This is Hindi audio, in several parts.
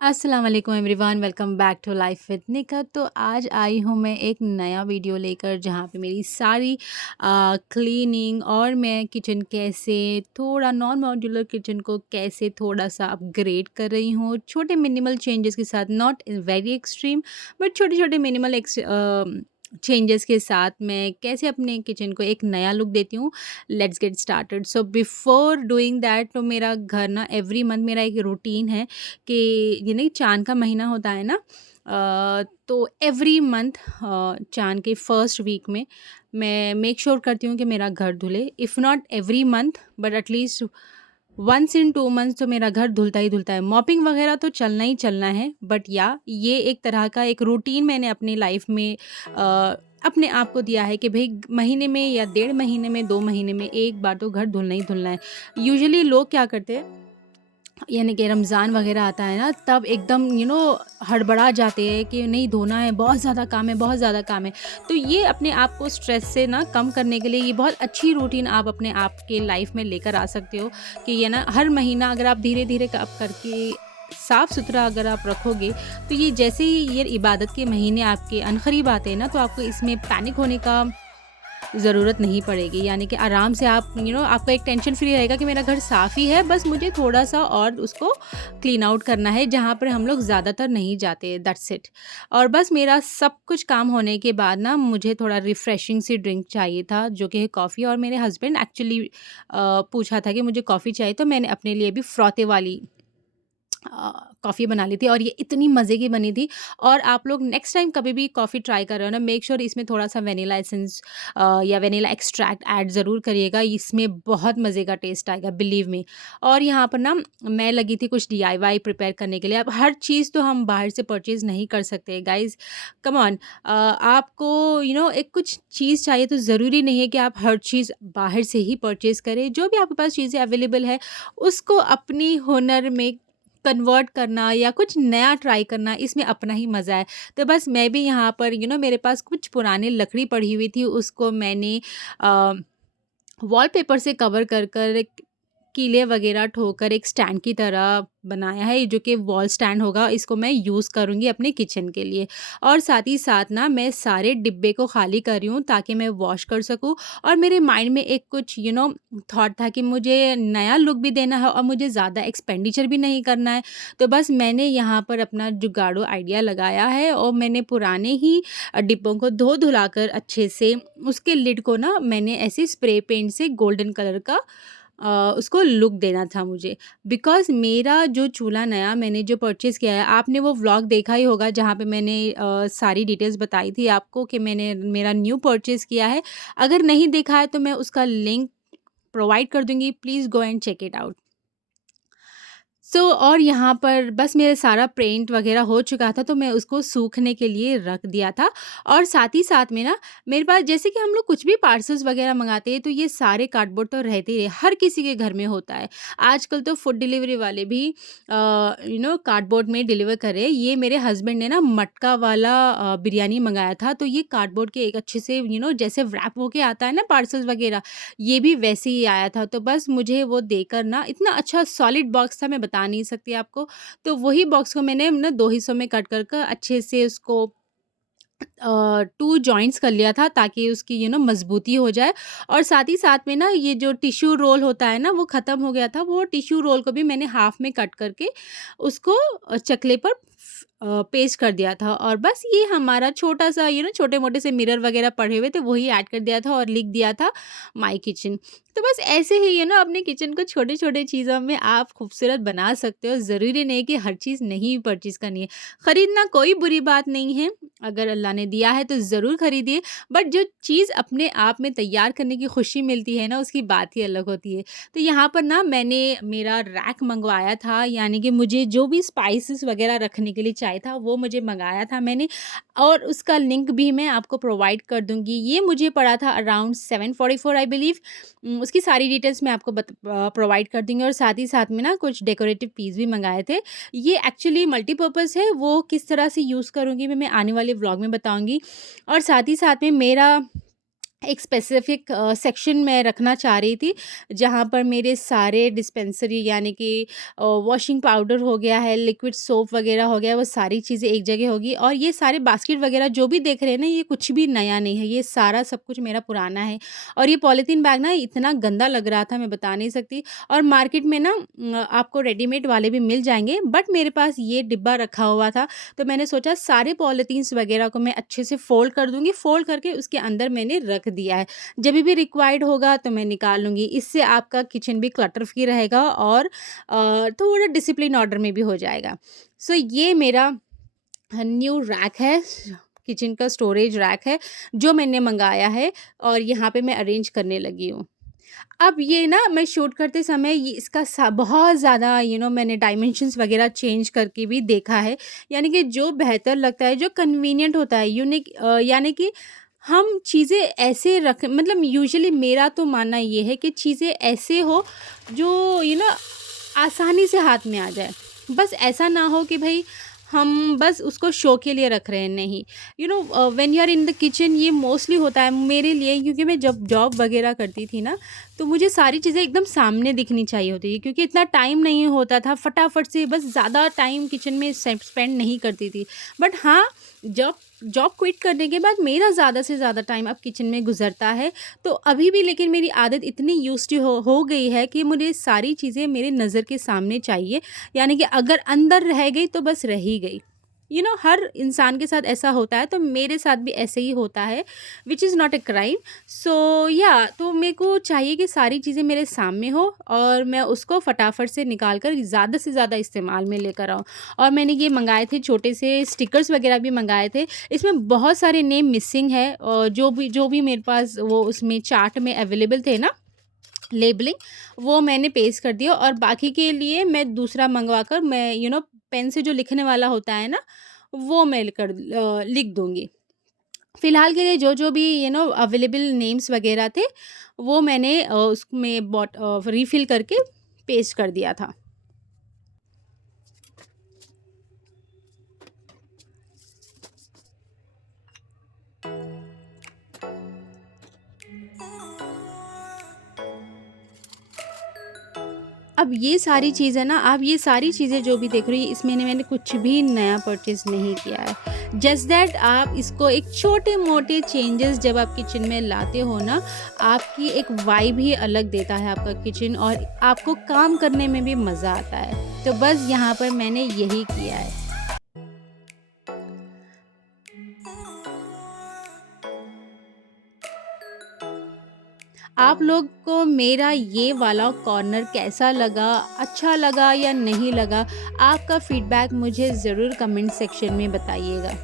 अस्सलाम वालेकुम everyone, welcome back to life with Nika. तो आज आई हूँ मैं एक नया वीडियो लेकर, जहाँ पे मेरी सारी क्लीनिंग और मैं किचन कैसे थोड़ा नॉन मॉड्यूलर किचन को कैसे थोड़ा सा अपग्रेड कर रही हूँ, छोटे मिनिमल चेंजेस के साथ, नॉट वेरी एक्सट्रीम बट छोटे छोटे मिनिमल चेंजेस के साथ मैं कैसे अपने किचन को एक नया लुक देती हूँ। Let's get started. So before doing that, तो मेरा घर ना एवरी मंथ मेरा एक रूटीन है कि ये नहीं, चाँद का महीना होता है ना, तो एवरी मंथ चाँद के फर्स्ट वीक में मैं मेक श्योर करती हूँ कि मेरा घर धुले। If not every month but at least once in 2 months तो मेरा घर धुलता ही धुलता है। मॉपिंग वगैरह तो चलना ही चलना है, बट या ये एक तरह का एक रूटीन मैंने अपनी लाइफ में अपने आप को दिया है कि भई महीने में या डेढ़ महीने में, 2 महीने में एक बार तो घर धुलना ही धुलना है। यूजुअली लोग क्या करते हैं, यानी कि रमज़ान वग़ैरह आता है ना, तब एकदम हड़बड़ा जाते हैं कि नहीं धोना है, बहुत ज़्यादा काम है, बहुत ज़्यादा काम है। तो ये अपने आप को स्ट्रेस से ना कम करने के लिए ये बहुत अच्छी रूटीन आप अपने आप के लाइफ़ में लेकर आ सकते हो कि ये ना हर महीना अगर आप धीरे-धीरे क करके साफ़-सुथरा अगर आप रखोगे, तो ये जैसे ही ये इबादत के महीने आपके अनक़रीब आते हैं ना, तो आपको इसमें पैनिक होने का ज़रूरत नहीं पड़ेगी। यानी कि आराम से आप आपका एक टेंशन फ्री रहेगा कि मेरा घर साफ़ ही है, बस मुझे थोड़ा-सा और उसको क्लीन आउट करना है, जहाँ पर हम लोग ज़्यादातर नहीं जाते, दैट्स इट। और बस मेरा सब कुछ काम होने के बाद ना मुझे थोड़ा रिफ्रेशिंग सी ड्रिंक चाहिए था, जो कि है कॉफ़ी। और मेरे हस्बैंड एक्चुअली पूछा था कि मुझे कॉफ़ी चाहिए, तो मैंने अपने लिए भी फ्रॉते वाली कॉफ़ी बना ली थी और ये इतनी मज़े की बनी थी। और आप लोग नेक्स्ट टाइम कभी भी कॉफ़ी ट्राई कर रहे हो ना, मेक श्योर इसमें थोड़ा-सा वेनिला एसेंस या वेनिला एक्सट्रैक्ट ऐड ज़रूर करिएगा, इसमें बहुत मज़े का टेस्ट आएगा, बिलीव मी। और यहाँ पर ना मैं लगी थी कुछ डीआईवाई प्रिपेयर करने के लिए। अब हर चीज़ तो हम बाहर से परचेज़ नहीं कर सकते गाइज़, कम ऑन। आपको एक कुछ चीज़ चाहिए तो ज़रूरी नहीं है कि आप हर चीज़ बाहर से ही परचेज़ करें। जो भी आपके पास चीज़ें अवेलेबल है, उसको अपनी हुनर में कन्वर्ट करना या कुछ नया ट्राई करना, इसमें अपना ही मज़ा है। तो बस मैं भी यहाँ पर मेरे पास कुछ पुरानी लकड़ी पड़ी हुई थी, उसको मैंने अ वॉलपेपर से कवर कर कर एक कीले वगैरह ठोकर एक स्टैंड की तरह बनाया है, जो कि वॉल स्टैंड होगा। इसको मैं यूज़ करूँगी अपने किचन के लिए। और साथ ही साथ ना मैं सारे डिब्बे को खाली कर रही हूँ ताकि मैं वॉश कर सकूँ। और मेरे माइंड में एक कुछ थॉट था कि मुझे नया लुक भी देना है और मुझे ज़्यादा एक्सपेंडिचर भी नहीं करना है। तो बस मैंने यहाँ पर अपना जुगाड़ू आइडिया लगाया है और मैंने पुराने ही डिब्बों को धो-धुलाकर अच्छे से उसके लिड को ना मैंने ऐसे स्प्रे पेंट से गोल्डन कलर का उसको लुक देना था मुझे। बिकॉज़ मेरा जो चूल्हा नया मैंने जो परचेज़ किया है, आपने वो व्लॉग देखा ही होगा जहाँ पे मैंने सारी डिटेल्स बताई थी आपको कि मैंने मेरा न्यू परचेज़ किया है। अगर नहीं देखा है तो मैं उसका लिंक प्रोवाइड कर दूँगी, please go and check it out. और यहाँ पर बस मेरा सारा पेंट वग़ैरह हो चुका था, तो मैं उसको सूखने के लिए रख दिया था। और साथ ही साथ में ना मेरे पास, जैसे कि हम लोग कुछ भी पार्सल्स वग़ैरह मँगाते हैं, तो ये सारे कार्डबोर्ड तो रहते ही है, हर किसी के घर में होता है। आजकल तो फूड डिलीवरी वाले भी कार्डबोर्ड में डिलीवर कर रहे हैं। ये मेरे हस्बैंड ने ना मटका वाला बिरयानी मँगाया था, तो ये कार्डबोर्ड के एक अच्छे से जैसे रैप होके आता है ना पार्सल्स वग़ैरह, ये भी वैसे ही आया था। तो बस मुझे वो देकर ना, इतना अच्छा सॉलिड बॉक्स था, मैं बता नहीं सकती आपको। तो वही बॉक्स को मैंने ना 2 हिस्सों में कट कर कर अच्छे से उसको 2 जॉइंट्स कर लिया था ताकि उसकी मज़बूती हो जाए। और साथ ही साथ में ना ये जो टिश्यू रोल होता है ना, वो ख़त्म हो गया था। वो टिश्यू रोल को भी मैंने हाफ़ में कट करके उसको चकले पर पेस्ट कर दिया था। और बस ये हमारा छोटा-सा छोटे-मोटे से मिरर वग़ैरह पड़े हुए थे, वही ऐड कर दिया था और लिख दिया था माय किचन। तो बस ऐसे ही अपने किचन को छोटे-छोटे चीज़ों में आप खूबसूरत बना सकते हो। ज़रूरी नहीं कि हर चीज़ नहीं परचेज़ करनी है। खरीदना कोई बुरी बात नहीं है, अगर अल्लाह ने दिया है तो ज़रूर खरीदिए। बट जो चीज़ अपने आप में तैयार करने की खुशी मिलती है ना, उसकी बात ही अलग होती है। तो यहाँ पर ना मैंने मेरा रैक मँगवाया था, यानी कि मुझे जो भी स्पाइसेस वग़ैरह रखने के लिए चाहिए था, वो मुझे मँगाया था मैंने। और उसका लिंक भी मैं आपको प्रोवाइड कर दूँगी। ये मुझे पड़ा था अराउंड 744 आई बिलीव। उसकी सारी डिटेल्स मैं आपको प्रोवाइड कर दूँगी। और साथ ही साथ में ना कुछ डेकोरेटिव पीस भी मँगाए थे। ये एक्चुअली मल्टीपर्पज़ है, वो किस तरह से यूज़ करूँगी मैं आने वाले व्लॉग में बताऊँगी। और साथ ही साथ में मेरा एक स्पेसिफ़िक सेक्शन मैं रखना चाह रही थी, जहाँ पर मेरे सारे डिस्पेंसरी यानी कि वॉशिंग पाउडर हो गया है, लिक्विड सोप वग़ैरह हो गया, वो सारी चीज़ें एक जगह होगी और ये सारे बास्केट वग़ैरह जो भी देख रहे हैं ना, ये कुछ भी नया नहीं है, ये सारा सब कुछ मेरा पुराना है। और ये पॉलीथीन बैग ना इतना गंदा लग रहा था, मैं बता नहीं सकती। और मार्केट में ना आपको रेडीमेड वाले भी मिल जाएँगे, बट मेरे पास ये डिब्बा रखा हुआ था, तो मैंने सोचा सारे पॉलीथीन्स वग़ैरह को मैं अच्छे से फ़ोल्ड कर दूँगी, फ़ोल्ड करके उसके अंदर मैंने रख दिया है। जभी भी रिक्वायर्ड होगा तो मैं निकाल लूँगी। इससे आपका किचन भी क्लटर फ्री रहेगा और थोड़ा डिसिप्लिन ऑर्डर में भी हो जाएगा। सो ये मेरा न्यू रैक है, किचन का स्टोरेज रैक है, जो मैंने मँगाया है और यहाँ पे मैं अरेंज करने लगी हूँ। अब ये ना मैं शूट करते समय ये इसका सा बहुत ज़्यादा मैंने डायमेंशंस वग़ैरह चेंज करके भी देखा है। यानी कि जो बेहतर लगता है, जो कन्वीनिएंट होता है, यानी कि हम चीज़ें ऐसे रख मतलब यूजुअली मेरा तो मानना ये है कि चीज़ें ऐसे हो जो आसानी से हाथ में आ जाए। बस ऐसा ना हो कि भई हम बस उसको शो के लिए रख रहे हैं, नहीं। When you are in the kitchen ये मोस्टली होता है मेरे लिए, क्योंकि मैं जब जॉब वग़ैरह करती थी ना, तो मुझे सारी चीज़ें एकदम सामने दिखनी चाहिए होती थी, क्योंकि इतना टाइम नहीं होता था, फटाफट से बस ज़्यादा टाइम किचन में स्पेंड नहीं करती थी। बट हाँ, जॉब जॉब क्विट करने के बाद मेरा ज़्यादा से ज़्यादा टाइम अब किचन में गुज़रता है। तो अभी भी लेकिन मेरी आदत इतनी यूज़्ड टू हो गई है कि मुझे सारी चीज़ें मेरे नज़र के सामने चाहिए। यानी कि अगर अंदर रह गई तो बस रह ही गई। हर इंसान के साथ ऐसा होता है, तो मेरे साथ भी ऐसे ही होता है, which is not a crime. So या तो मेरे को चाहिए कि सारी चीज़ें मेरे सामने हो और मैं उसको फटाफट से निकाल कर ज़्यादा से ज़्यादा इस्तेमाल में लेकर आऊँ। और मैंने ये मँगाए थे, छोटे से स्टिकर्स वग़ैरह भी मँगाए थे। इसमें बहुत सारे नेम मिसिंग है और जो भी मेरे पास वो उसमें चार्ट में अवेलेबल थे ना, लेबलिंग, वो मैंने पेस्ट कर दिया और बाकी के लिए मैं दूसरा मँगवा कर मैं पेन से जो लिखने वाला होता है ना, वो मैं लिख दूँगी। फ़िलहाल के लिए जो-जो भी अवेलेबल नेम्स वग़ैरह थे, वो मैंने उसमें रीफ़िल करके पेस्ट कर दिया था। अब ये सारी चीज़ें ना, आप ये सारी चीज़ें जो भी देख रही हैं, इसमें मैंने कुछ भी नया परचेज़ नहीं किया है। जस्ट दैट आप इसको एक छोटे-मोटे चेंजेस जब आप किचन में लाते हो ना, आपकी एक वाइब ही अलग देता है आपका किचन और आपको काम करने में भी मज़ा आता है। तो बस यहाँ पर मैंने यही किया है। आप लोग को मेरा ये वाला कॉर्नर कैसा लगा? अच्छा लगा या नहीं लगा? आपका फ़ीडबैक मुझे ज़रूर कमेंट सेक्शन में बताइएगा।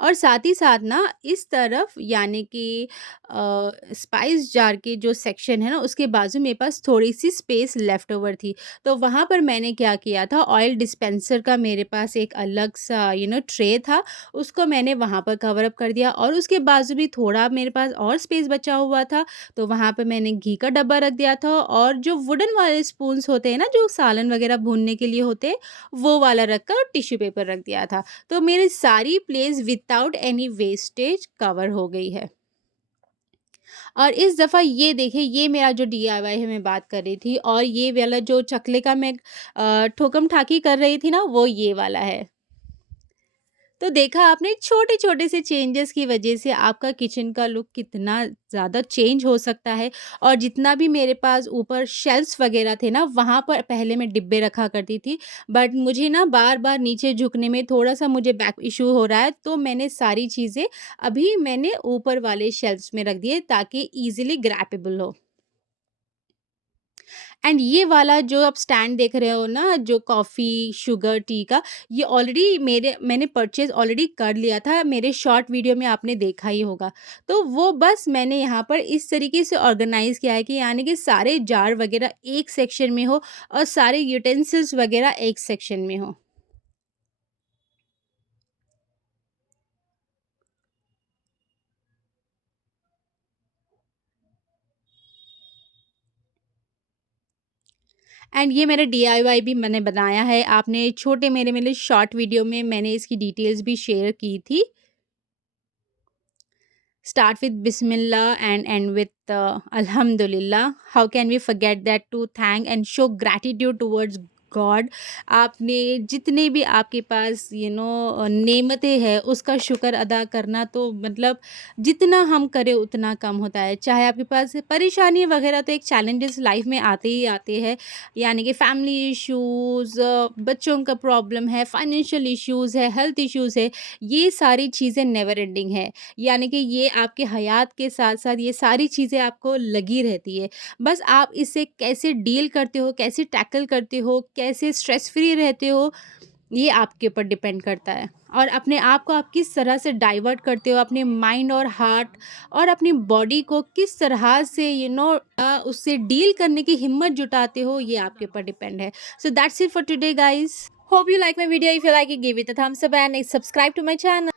और साथ ही साथ ना इस तरफ यानी कि स्पाइस जार के जो सेक्शन है ना, उसके बाजू मेरे पास थोड़ी-सी स्पेस लेफ्ट ओवर थी। तो वहाँ पर मैंने क्या किया था, ऑयल डिस्पेंसर का मेरे पास एक अलग-सा ट्रे था, उसको मैंने वहाँ पर कवर अप कर दिया और उसके बाजू भी थोड़ा मेरे पास और स्पेस बचा हुआ था, तो वहाँ पे मैंने घी का डब्बा रख दिया था और जो वुडन वाले स्पून्स होते हैं ना, जो सालन वगैरह भूनने के लिए होते हैं, वो वाला रखकर टिश्यू पेपर रख दिया था। तो मेरी सारी place without any wastage cover हो गई है। और इस दफ़ा ये देखिए, ये मेरा जो डीआईवाई है मैं बात कर रही थी और ये वाला जो चकले का मैं ठोकम-ठाकी कर रही थी ना, वो ये वाला है। तो देखा आपने, छोटे-छोटे से चेंजेस की वजह से आपका किचन का लुक कितना ज़्यादा चेंज हो सकता है। और जितना भी मेरे पास ऊपर शेल्फ्स वगैरह थे ना, वहाँ पर पहले मैं डिब्बे रखा करती थी। बट मुझे ना बार-बार नीचे झुकने में थोड़ा-सा मुझे बैक इश्यू हो रहा है, तो मैंने सारी चीज़ें अभी मैंने ऊपर वाले शेल्फ्स में रख दिए ताकि ईज़िली ग्रैपेबल हो। एंड ये वाला जो आप स्टैंड देख रहे हो ना, जो कॉफ़ी, शुगर, टी का, ये ऑलरेडी मैंने परचेज़ ऑलरेडी कर लिया था, मेरे शॉर्ट वीडियो में आपने देखा ही होगा। तो वो बस मैंने यहाँ पर इस तरीके से ऑर्गेनाइज़ किया है कि यानी कि सारे जार वगैरह एक सेक्शन में हो और सारे यूटेंसिल्स वगैरह एक सेक्शन में हो। एंड ये मेरा डीआईवाई भी मैंने बनाया है। आपने छोटे मेरे मेरे शॉर्ट वीडियो में मैंने इसकी डिटेल्स भी शेयर की थी। start with Bismillah and end with Alhamdulillah. How can we forget that to thank and show gratitude towards God. आपने जितने भी आपके पास नेमतें हैं उसका शुक्र अदा करना, तो मतलब जितना हम करें उतना कम होता है। चाहे आपके पास परेशानी वगैरह तो एक चैलेंजेस लाइफ में आते ही आते हैं, यानी कि फैमिली इश्यूज़, बच्चों का प्रॉब्लम है, फाइनेंशियल इश्यूज़ है, हेल्थ इश्यूज़ है, ये सारी चीज़ें नेवर एंडिंग है। यानी कि ये आपके हयात के साथ-साथ ये सारी चीज़ें आपको लगी रहती है। बस आप इससे कैसे डील करते हो, कैसे टैकल करते हो, कैसे स्ट्रेस फ्री रहते हो, ये आपके ऊपर डिपेंड करता है। और अपने आप को आप किस तरह से डाइवर्ट करते हो, अपने माइंड और हार्ट और अपनी बॉडी को किस तरह से उससे डील करने की हिम्मत जुटाते हो, ये आपके ऊपर डिपेंड है। So that's it for today guys. Hope you like my video. If you like it, give it a thumbs up and subscribe to my channel.